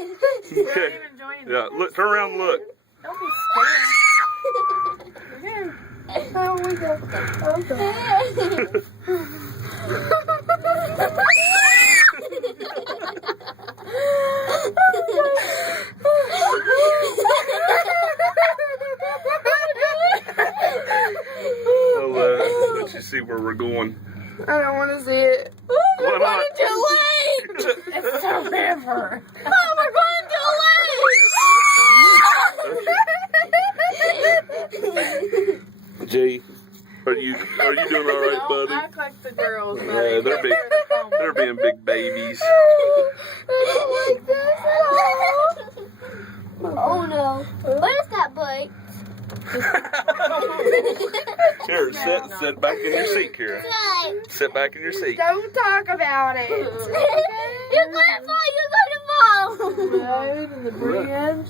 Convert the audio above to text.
Okay. Yeah, look, turn around and look. Don't be scared. Oh my God. I'll let you see where we're going. I don't want to see it. Why not? Too late. It's a river. Oh, we're going too late. Jay, are you doing all right, Don't buddy? act like the girls. Yeah, they're being big babies. Oh no. What is that, boy? Here, sit back in your seat, Kira. Sit back in your seat. Don't talk about it. You're gonna fall. You're gonna fall. Right in the branch.